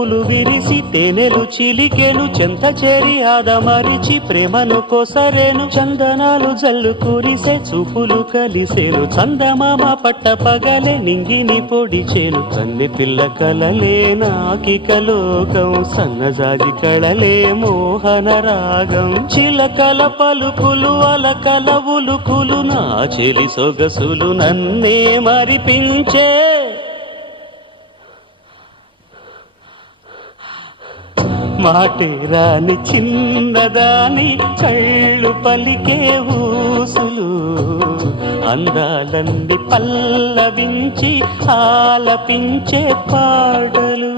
పువ్వులు విరిసి తేనెలు చిలికెను చెంత చేరి ఆదమరిచి ప్రేమను కొసరేను చందనాలు జల్లు కురిసే చూపులు కలిసేను చందమామ పట్ట పగలే నింగిని పొడిచేను కన్నె పిల్ల కలలే నాకిక లోకం సన్నజాజి కళలే మోహన రాగం చిలకల పలుకులు అలకల ఉలుకులు నా చెలి సొగసులు నన్నే మరిపించే మాటే రాని చిన్నదాని కళ్ళు పలికే ఊసులు అందాలన్నీ పల్లవించి ఆలపించే పాటలు